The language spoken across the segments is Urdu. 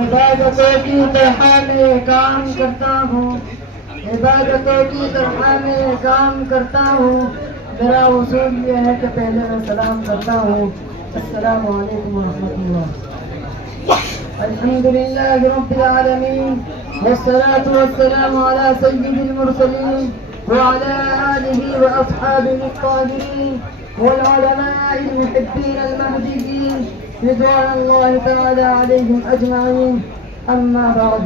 عبادتوں کی طرح میں کام کرتا ہوں، عبادتوں کی طرح میں کام کرتا ہوں. میرا اصول یہ ہے کہ پہلے میں سلام کرتا ہوں. السلام علیکم ورحمۃ اللہ. الحمد لله رب العالمين والصلاة والسلام على سيد المرسلين وعلى آله وأصحابه الطاهرين والعلماء المحبين المهديين رضوان الله تعالى عليهم أجمعين. أما بعد،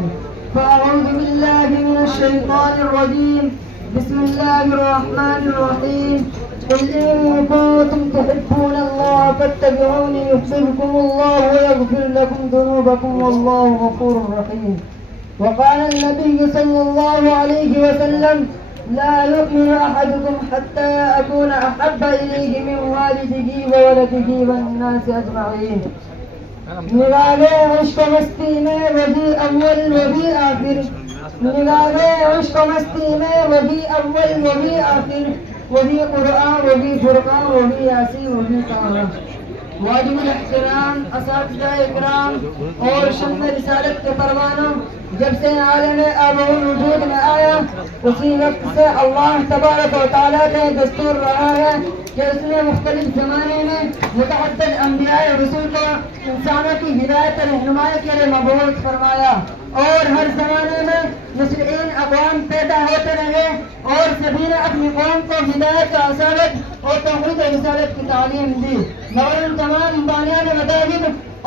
فأعوذ بالله من الشيطان الرجيم. بسم الله الرحمن الرحيم. قل إن كنتم تحبون الله فاتبعوني يحببكم الله ويغفر لكم ذنوبكم والله غفور رحيم. وقال النبي صلى الله عليه وسلم: لا يؤمن أحدكم حتى أكون أحب إليه من والده وولده والناس أجمعين. نگاہ عشق و مستی میں وہی اول وہی آخر، نگاہ عشق و مستی میں وہی اول وہی آخر، وہی قرآن وہی فرقان وہی یاسین وہی طه. واجب الاحترام اساتذہ اکرام اور شمع رسالت کے پروانوں، جب سے عالم آباء وجود میں آیا اسی وقت سے اللہ تبارک و تعالیٰ کا دستور رہا ہے کہ اس نے مختلف زمانے میں متعدد انبیاء رسول کو انسانوں کی ہدایت رہنمائی کے لیے مبعوث فرمایا، اور ہر زمانے میں مسلمین اقوام پیدا ہوتے رہے اور سبھی نے اپنی قوم کو ہدایت و رسالت اور توحید و رسالت کی تعلیم دی، مگر ان تمام بانیان مذاہب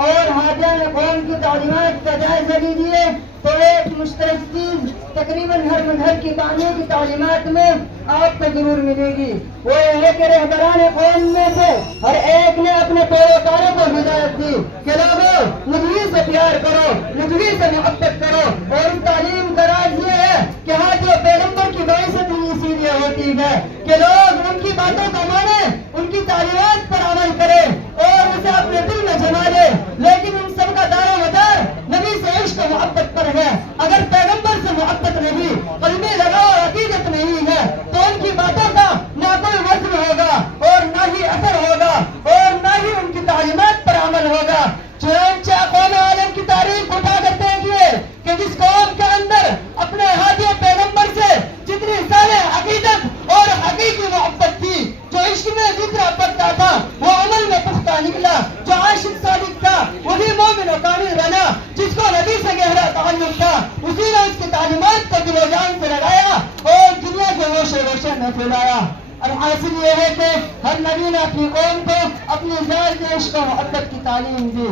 اور ہادیان قوم کی تعلیمات کا جائزہ لیجیے تو ایک مشترک چیز تقریباً ہر مذہب کی بانی کی تعلیمات میں آپ کو ضرور ملے گی. وہ یہ ہے کہ رہبران قوم میں سے ہر ایک نے اپنے پیروکاروں کو ہدایت دی کہ لوگوں مجھے سے پیار کرو، مجھے سے محبت کرو، اور تعلیم کا راز یہ ہے کہ ہاں جو پیغمبر کی بعثت اسی لیے ہوتی ہے کہ لوگ ان کی باتوں کو مانیں، ان کی تعلیمات پر عمل کریں اور اسے اپنے دل میں جما لیں. لیکن ان سب کا دار و مدار نبی سے عشق و محبت پر ہے. اگر پیغمبر سے محبت نہیں، قلبی لگاؤ اور عقیدت نہیں ہے تو ان کی باتوں کا نہ کوئی وزن ہوگا اور نہ ہی اثر ہوگا اور نہ ہی ان کی تعلیمات پر عمل ہوگا. چنانچہ قوم عالم کی تاریخ اٹھا کر دیکھیے کہ جس قوم کے اندر اپنے ہادی پیغمبر سے جتنی صالح عقیدت اور حقیقی محبت تھی، جو عشق میں ذکر پڑتا تھا وہ عمل میں پختہ نکلا، جو عاشق صادق تھا وہی مومن و کامل بنا، جس کو نبی سے گہرا تعلق تھا اسی نے اس کی تعلیمات کو دل و جان سے لگایا اور دنیا کے گوشے گوشے میں پھیلایا. اور حاصل یہ ہے کہ ہر نبی نے اپنی قوم کو اپنی ذات کے عشق و محبت کی تعلیم دی.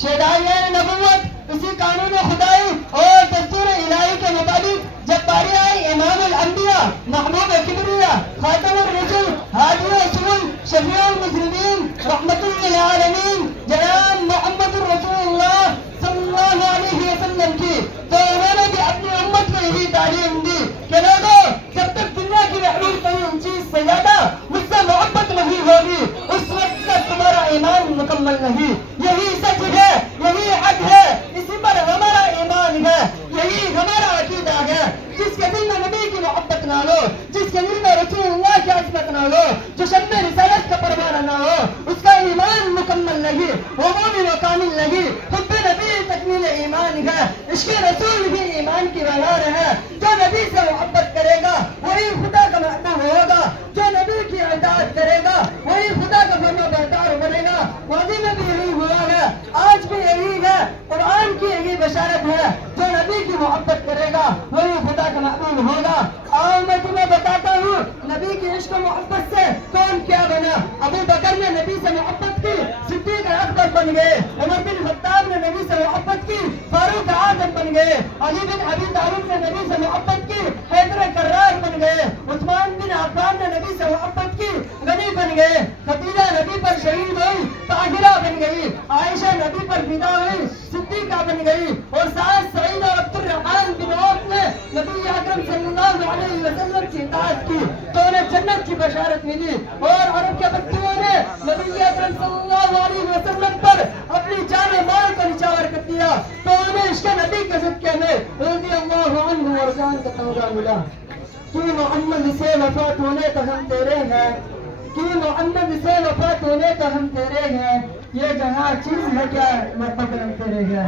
شہدائیان نبوت اسی قانون خدائی اور دستور الہی کے مطابق جب باری آئی امام الانبیاء، محبوب کبریا، خاتم الرسل، ہادی الرسول، شفیع المذنبین، رحمت للعالمین جناب محمد رسول اللہ صلی اللہ علیہ وسلم کی، تو انہوں نے بھی اپنی امت کو یہی تعلیم دی کہ لوگوں جب تک دنیا کی محبوب ترین چیز سے زیادہ مجھ سے محبت نہیں ہوگی اس وقت تک تمہارا ایمان مکمل نہیں. یہی سچ ہے، یہی حق ہے، اسی پر ہمارا ایمان ہے، یہی ہمارا عقیدہ ہے. جس کے دل میں نبی کی محبت نہ ہو، جس کے دل میں رسول اللہ کی عظمت نہ ہو، جو شمع رسالت کا پروانہ نہ ہو، اس کا ایمان مکمل نہیں، وہ مومن و کامل نہیں. حب نبی تکمیل ایمان ہے، عشق رسول بھی ایمان کی بہار ہے. جو نبی سے محبت کرے گا وہی خدا کا محبوب ہوگا، جو نبی کی اطاعت کرے گا وہی خدا کا فرما بردار بنے گا. ماضی میں بھی یہی ہوا ہے، آج بھی یہی ہے، قرآن کی یہی بشارت ہے. جو نبی کی محبت کرے گا وہی خدا کا محبوب ہوگا. آؤ میں تمہیں بتاتا ہوں نبی کی عشق و محبت سے کون کیا بنا. ابو بکر نے نبی سے محبت کی، صدیق اکبر بن گئے. عمر بن خطاب نے نبی سے محبت کی، فاروق اعظم بن گئے. علی بن ابی طالب نے نبی سے محبت کی، حیدر کرار بن گئے. عثمان بن عفان نے نبی سے محبت کی، غنی بن گئے. خدیجہ نبی پر شہید ہوئی، طاہرہ بن گئی. عائشہ نبی پر فدا ہوئی، صدیقہ بن گئی. اور سعد سعید اور عبد الرحمن بن عوف نے نبی اکرم صلی اللہ علیہ وسلم کی اطاعت کی تو انہیں جنت کی بشارت ملی. اور عرب کے بچوں نے نبی اکرم صلی اللہ علیہ وسلم پر اپنی جان و مال کو نچھاور کر دیا تو انہیں عشق نبی کے صدقے میں رضی اللہ عنہ ورضوان کا تمغہ ملا. کہ محمد سے وفات ہونے تو ہم تیرے ہیں، کہ محمد سے وفات ہونے تو ہم تیرے ہیں. یہ جہاں چیز ہے کیا مطلب رکھتے رہ گیا